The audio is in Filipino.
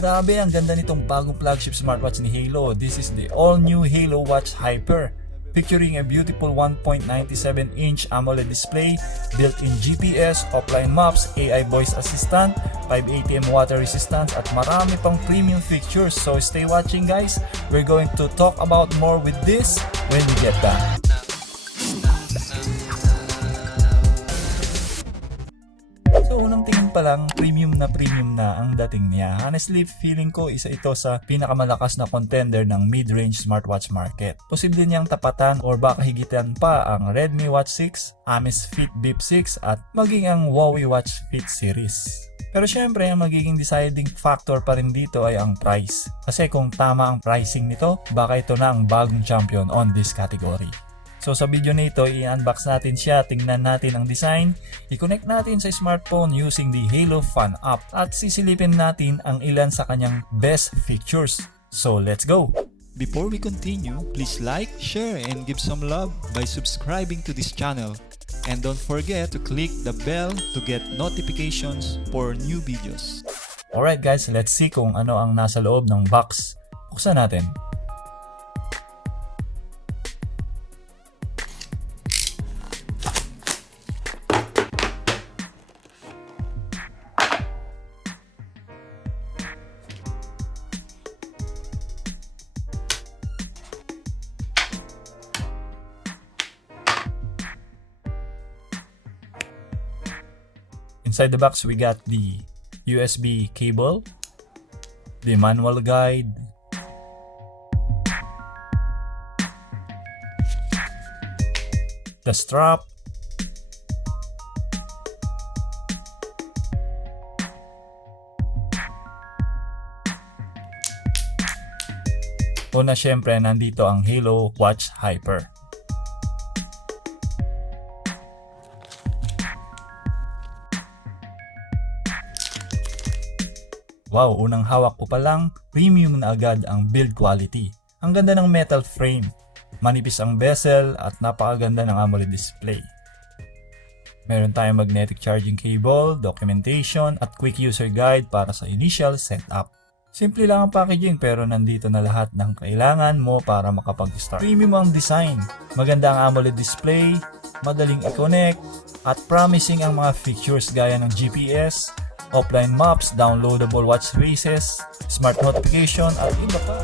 Grabe, ang ganda nitong bagong flagship smartwatch ni Halo. This is the all-new Halo Watch Hyper, featuring a beautiful 1.97-inch AMOLED display, built-in GPS, offline maps, AI voice assistant, 5 ATM water resistance, at marami pang premium features. So stay watching guys, we're going to talk about more with this when we get back. So unang tingin pa lang, premium na ang dating niya. Honestly, feeling ko isa ito sa pinakamalakas na contender ng mid-range smartwatch market. Posible niyang tapatan or baka higitan pa ang Redmi Watch 6, Amazfit Bip 6 at maging ang Huawei Watch Fit series. Pero syempre, ang magiging deciding factor pa rin dito ay ang price. Kasi kung tama ang pricing nito, baka ito na ang bagong champion on this category. So sa video na ito, i-unbox natin siya, tingnan natin ang design, i-connect natin sa smartphone using the Halo Fan app at sisilipin natin ang ilan sa kanyang best features. So let's go! Before we continue, please like, share, and give some love by subscribing to this channel. And don't forget to click the bell to get notifications for new videos. Alright guys, let's see kung ano ang nasa loob ng box. Buksan natin. Inside the box, we got the USB cable, the manual guide, the strap, una syempre nandito ang Halo Watch Hyper. Wow, unang hawak ko pa lang, premium na agad ang build quality. Ang ganda ng metal frame, manipis ang bezel at napakaganda ng AMOLED display. Meron tayong magnetic charging cable, documentation at quick user guide para sa initial setup. Simple lang ang packaging pero nandito na lahat ng kailangan mo para makapag-start. Premium ang design, maganda ang AMOLED display, madaling i-connect at promising ang mga features gaya ng GPS, offline maps, downloadable watch faces, smart notification at iba pa.